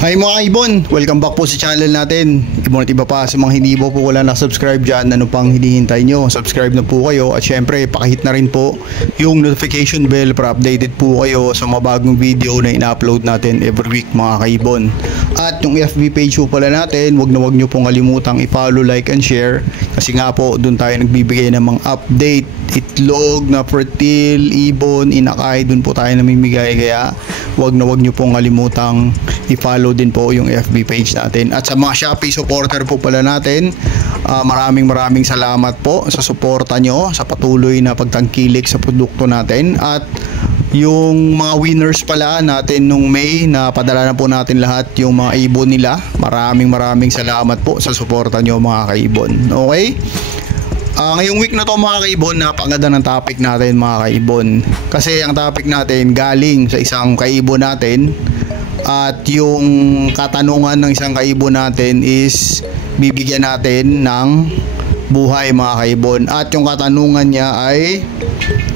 Hi mga kaibon! Welcome back po sa channel natin. Iba at iba pa sa mga hindi po wala na-subscribe dyan, ano pang hinihintay nyo? Subscribe na po kayo at syempre pakihit na rin po yung notification bell para updated po kayo sa mga bagong video na ina-upload natin every week mga kaibon. At yung FB page po pala natin, wag nyo pong kalimutang i-follow, like and share kasi nga po doon tayo nagbibigay ng mga update, itlog na fertile, ibon, inakay, doon po tayo namimigay kaya wag nyo pong kalimutang i-follow din po yung FB page natin. At sa mga Shopee supporter po pala natin, maraming salamat po sa suporta nyo, sa patuloy na pagtangkilik sa produkto natin. At yung mga winners pala natin nung May, na padala na po natin lahat yung mga ibon nila. Maraming salamat po sa suporta nyo mga kaibon. Okay? Ngayong week na to mga kaibon, napakaganda ng topic natin mga kaibon. Kasi ang topic natin galing sa isang kaibon natin. At yung katanungan ng isang kaibon natin is bibigyan natin ng buhay mga kaibon. At yung katanungan niya ay,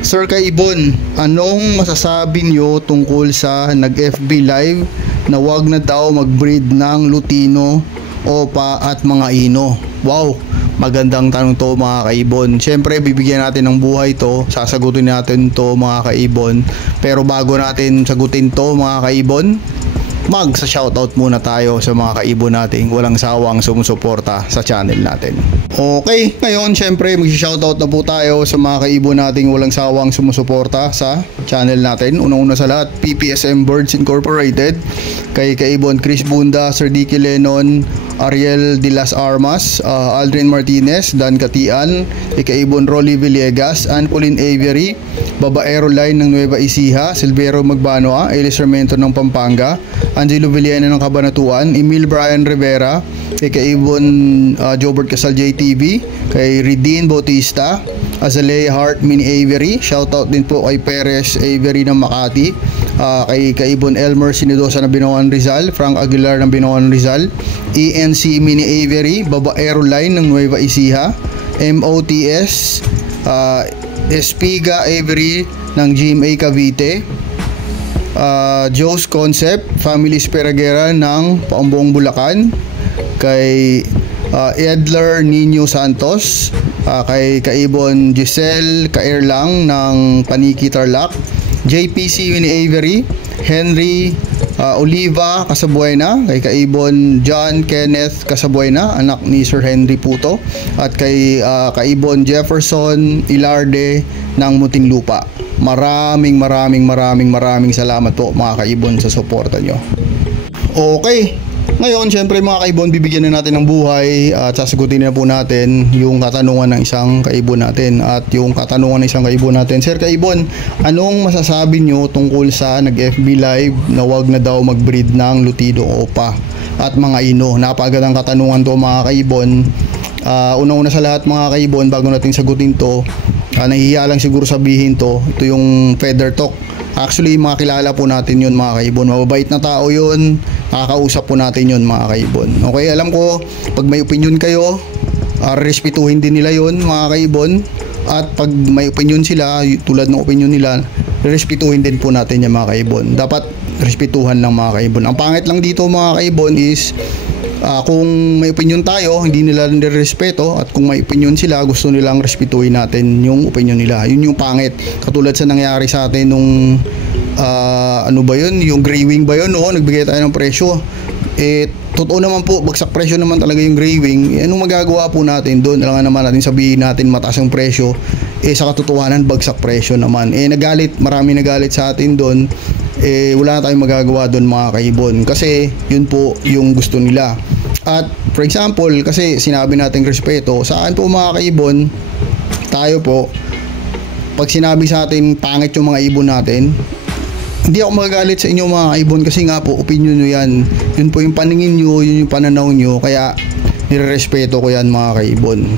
Sir Kaibon, anong masasabi niyo tungkol sa nag-FB live na wag na daw mag-breed ng Lutino, Opa at mga Ino? Wow! Magandang tanong to mga kaibon. Siyempre bibigyan natin ng buhay to, sasagutin natin to mga kaibon. Pero bago natin sagutin to mga kaibon, sa shoutout muna tayo sa mga kaibon nating walang sawang sumusuporta sa channel natin. Okay, ngayon syempre mag-shoutout na po tayo sa mga kaibon nating walang sawang sumusuporta sa channel natin. Unang-una sa lahat, PPSM Birds Incorporated, kay kaibon Chris Bunda, Sir Dicky Lenon, Ariel de las Armas, Aldrin Martinez, Dan Katian, kaibon Rolly Villegas, Ann Pauline Avery, Babaero Line ng Nueva Ecija, Silvero Magbanoa, Elis Sarmiento ng Pampanga, Angelo Villena ng Cabanatuan, Emil Brian Rivera, kay kaibon Jobert Casal JTV, kay Redine Bautista, Azalea Hart Mini Avery, shoutout din po kay Perez Avery ng Makati, kay kaibon Elmer Sinidosa ng Binoan Rizal, Frank Aguilar ng Binoan Rizal, ENC Mini Avery, Babaero Line ng Nueva Ecija, MOTS Espiga Avery ng GMA Cavite, Joe's Concept Family Speragera ng Paumbong Bulacan, kay Edler Nino Santos, kay kaibon Giselle Kaerlang ng Paniki Tarlac, JPC Winnie Avery, Henry Oliva Casabuena, kay kaibon John Kenneth Casabuena, anak ni Sir Henry Puto, at kay kaibon Jefferson Ilarde ng Muntinlupa. Maraming salamat po mga kaibon sa suporta nyo. Okay, ngayon syempre mga kaibon, bibigyan na natin ng buhay at sasagutin na po natin yung katanungan ng isang kaibon natin. At yung katanungan ng isang kaibon natin, Sir Kaibon, anong masasabi nyo tungkol sa nag-FB live na wag na daw mag-breed ng Lutino, Opa at mga Ino? Napakagandang katanungan to mga kaibon. Una sa lahat mga kaibon, bago natin sagutin to, nahihiya lang siguro sabihin to, ito yung Feather Talk. Actually mga kilala po natin yun mga kaibon, mababait na tao yun, nakakausap po natin yun mga kaibon. Okay, alam ko pag may opinion kayo, respetuhin din nila yun mga kaibon. At pag may opinion sila, tulad ng opinion nila, respetuhin din po natin yan mga kaibon. Dapat respetuhan lang mga kaibon. Ang pangit lang dito mga kaibon is kung may opinion tayo, hindi nila nirespeto, at kung may opinion sila, gusto nilang respetuhin natin yung opinion nila. Yun yung pangit. Katulad sa nangyari sa atin nung ano ba yun? Yung gray wing ba yun? Oo, nagbigay tayo ng presyo. Totoo naman po, bagsak presyo naman talaga yung gray wing. Anong magagawa po natin doon? Alam nga naman natin, sabihin natin mataas yung presyo. Sa katotohanan, bagsak presyo naman. Marami nagalit sa atin doon. Wala na tayong magagawa doon mga kaibon. Kasi yun po yung gusto nila. At for example, kasi sinabi natin respeto, saan po mga kaibon, tayo po, pag sinabi sa atin pangit yung mga ibon natin, hindi ako magagalit sa inyo mga kaibon, kasi nga po opinion nyo yan. Yun po yung paningin nyo, yun yung pananaw nyo, kaya nirerespeto ko yan mga kaibon.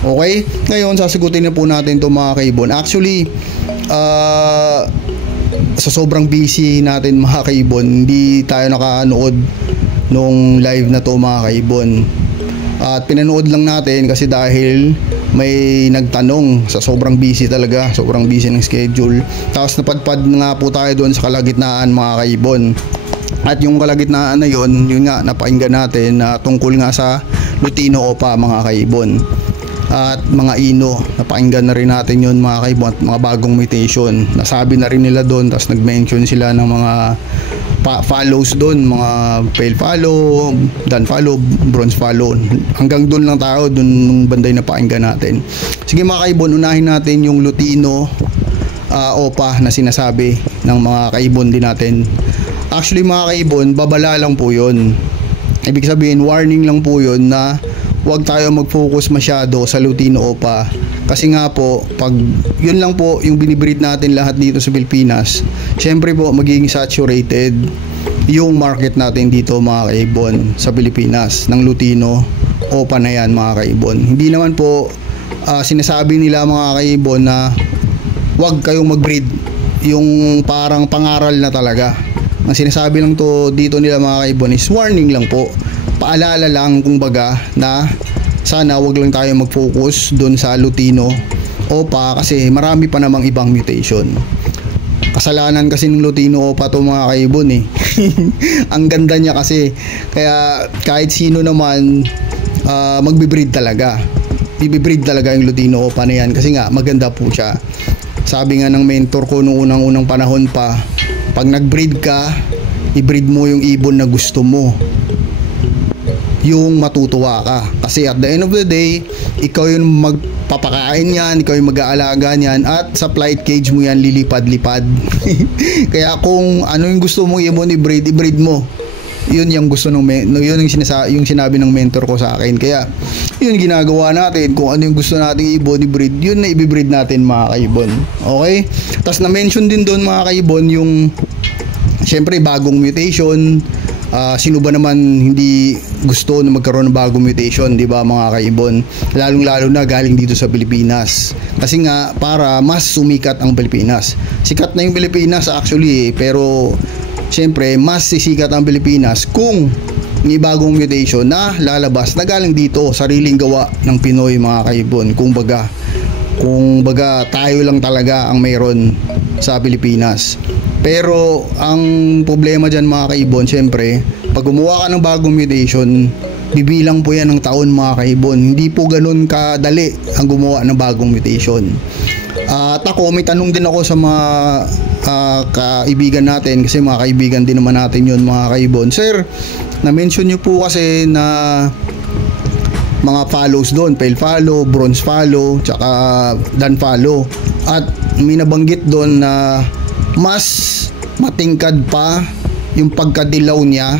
Okay? Ngayon sasagutin na po natin to mga kaibon. Actually sa sobrang busy natin mga kaibon, hindi tayo nakanood nung live na to mga kaibon. At pinanood lang natin kasi dahil may nagtanong, sa sobrang busy talaga, sobrang busy ng schedule. Tapos napadpad nga po tayo doon sa kalagitnaan mga kaibon. At yung kalagitnaan na yun nga napakinggan natin na tungkol nga sa Lutino Opa mga kaibon. At mga Ino, napakinggan na rin natin yun mga kaibon, at mga bagong mutation. Nasabi na rin nila doon, tapos nag-mention sila ng mga follows doon, mga pale follow, dan follow, bronze follow. Hanggang doon lang tayo, doon nung banday na pakinggan natin. Sige mga kaibon, unahin natin yung Lutino Opa na sinasabi ng mga kaibon din natin. Actually mga kaibon, babala lang po yun. Ibig sabihin, warning lang po yun na huwag tayo mag-focus masyado sa Lutino Opa. Kasi nga po, pag yun lang po yung binibreed natin lahat dito sa Pilipinas, syempre po magiging saturated yung market natin dito mga kaibon sa Pilipinas ng Lutino Opa na yan mga kaibon. Hindi naman po sinasabi nila mga kaibon na huwag kayong mag-breed, yung parang pangaral na talaga. Ang sinasabi lang to dito nila mga kaibon is warning lang po, paalala lang kumbaga na sana wag lang tayo mag-focus doon sa Lutino Opa kasi marami pa namang ibang mutation. Kasalanan kasi ng Lutino Opa to mga kaibon eh. Ang ganda niya kasi, kaya kahit sino naman magbe-breed talaga. Bibibreed talaga yung Lutino Opa na yan kasi nga maganda po siya. Sabi nga ng mentor ko noong unang panahon pa, pag nag-breed ka, i-breed mo yung ibon na gusto mo, yung matutuwa ka. Kasi at the end of the day, ikaw yung magpapakain yan, ikaw yung mag-aalaga yan, at sa flight cage mo yan lilipad-lipad. Kaya kung ano yung gusto mong ibon i-breed mo, yun yung gusto yun yung sinabi ng mentor ko sa akin. Kaya yun ginagawa natin, kung ano yung gusto nating ibon i-breed, yun na i-breed natin mga kaibon. Okay? Tapos na-mention din doon mga kaibon yung syempre bagong mutation. Sino ba naman hindi gusto na magkaroon ng bagong mutation, di ba mga kaibon? Lalong-lalo na galing dito sa Pilipinas. Kasi nga para mas sumikat ang Pilipinas. Sikat na yung Pilipinas actually, pero syempre mas sisikat ang Pilipinas kung may bagong mutation na lalabas na galing dito, sariling gawa ng Pinoy mga kaibon. Kung baga tayo lang talaga ang mayroon sa Pilipinas. Pero ang problema dyan mga kaibon, syempre pag gumawa ka ng bagong mutation, bibilang po yan ng taon mga kaibon. Hindi po ganun kadali ang gumawa ng bagong mutation. At ako, may tanong din ako sa mga kaibigan natin, kasi mga kaibigan din naman natin yun mga kaibon. Sir, na-mention nyo po kasi na mga follows doon, pale follow, bronze follow, tsaka dan follow. At may nabanggit doon na mas matingkad pa yung pagkadilaw niya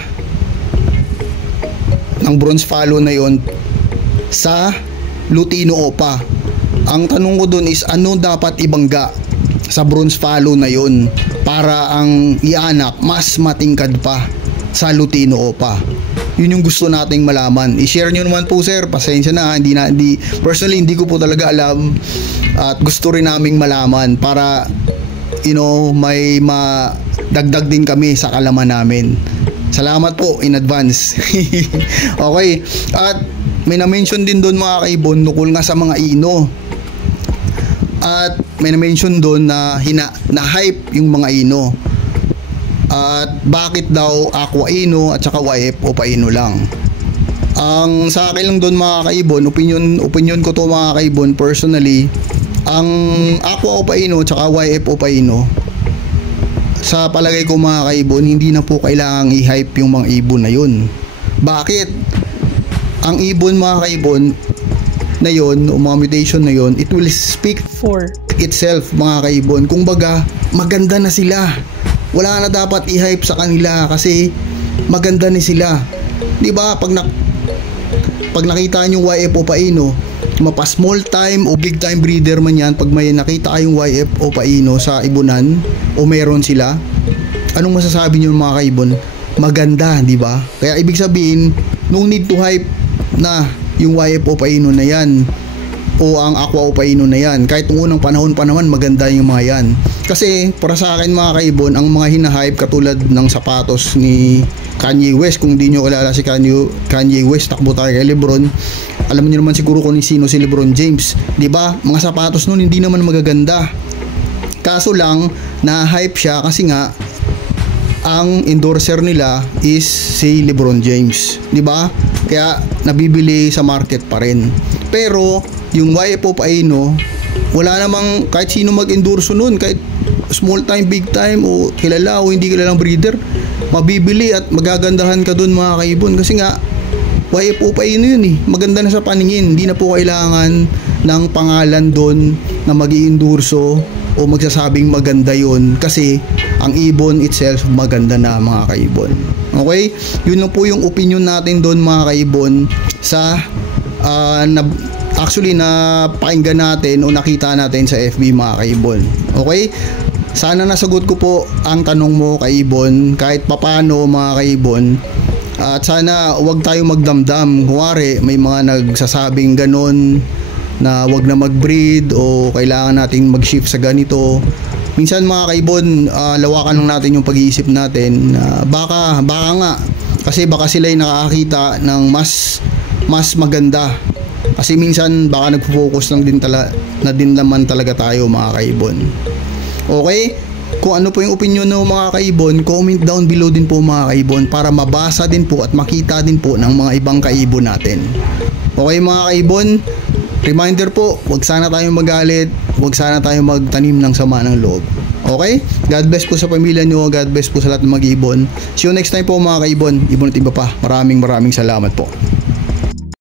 ng bronze follow na yon sa Lutino Opa. Ang tanong ko doon is ano dapat ibangga sa bronze follow na yon para ang ianak mas matingkad pa sa Lutino Opa. Yun yung gusto nating malaman. I-share nyo naman po sir, pasensya na, hindi personally hindi ko po talaga alam, at gusto rin naming malaman para may madagdag din kami sa kalaman namin. Salamat po in advance. Okay, at may na-mention din doon mga kaibon tungkol nga sa mga Ino. At may na-mention doon na hype yung mga Ino. At bakit daw Aqua Ino at saka YF Opa Ino lang. Ang sa akin lang doon mga kaibon, opinion ko to mga kaibon personally, ang Aqua Opa Ino at saka YF Opa Ino, sa palagay ko mga kaibon, hindi na po kailangang i-hype yung mga ibon na yun. Bakit? Ang ibon mga kaibon na yun, o mga mutation na yun, it will speak for itself mga kaibon. Kung baga, maganda na sila. Wala na dapat i-hype sa kanila kasi maganda na sila. Diba? Pag nakita nyo YF Opa Ino, mapa small time o big time breeder man yan, pag may nakita kayong YF Opa Ino sa ibunan o meron sila, anong masasabi nyo mga kaibon? Maganda, di ba? Kaya ibig sabihin, no need to hype na yung YF Opa Ino na yan o ang Aqua Opa Ino na yan. Kahit nung unang panahon pa naman, maganda yung mga yan. Kasi para sa akin mga kaibon, ang mga hinahype katulad ng sapatos ni Kanye West, kung di nyo kilala si Kanye West, takbo tayo kay Lebron, alam niyo naman siguro kung sino si Lebron James, di ba? Mga sapatos nun hindi naman magaganda. Kaso lang na hype siya kasi nga ang endorser nila is si LeBron James, 'di ba? Kaya nabibili sa market pa rin. Pero yung YF of Aino, wala namang kahit sino mag-endorso nun, kahit small time, big time, o kilala o hindi kilalang breeder, mabibili at magagandahan ka dun mga kaibon. Kasi nga YF of Aino yun eh, maganda na sa paningin, hindi na po kailangan ng pangalan dun na mag-iendorso o magsasabing maganda yun, kasi ang ibon itself maganda na mga kaibon. Okay? Yun lang po yung opinion natin doon mga kaibon sa actually na pakinggan natin o nakita natin sa FB mga kaibon. Okay? Sana nasagot ko po ang tanong mo kaibon kahit papano mga kaibon. At sana wag tayong magdamdam. Kuwari may mga nagsasabing ganon na wag na mag-breed o kailangan nating mag-shift sa ganito. Minsan mga kaibon, lawakan lang natin yung pag-iisip natin. Baka nga kasi baka sila ay nakakita ng mas maganda. Kasi minsan baka nagfo-focus lang din naman talaga tayo mga kaibon. Okay? Kung ano po yung opinion ng mga kaibon, comment down below din po mga kaibon para mabasa din po at makita din po ng mga ibang kaibon natin. Okay mga kaibon? Reminder po, wag sana tayong magalit, wag sana tayong magtanim ng sama ng loob. Okay? God bless po sa pamilya nyo, God bless po sa lahat ng mag-ibon. See you next time po mga kaibon. Ibon at iba pa. Maraming salamat po.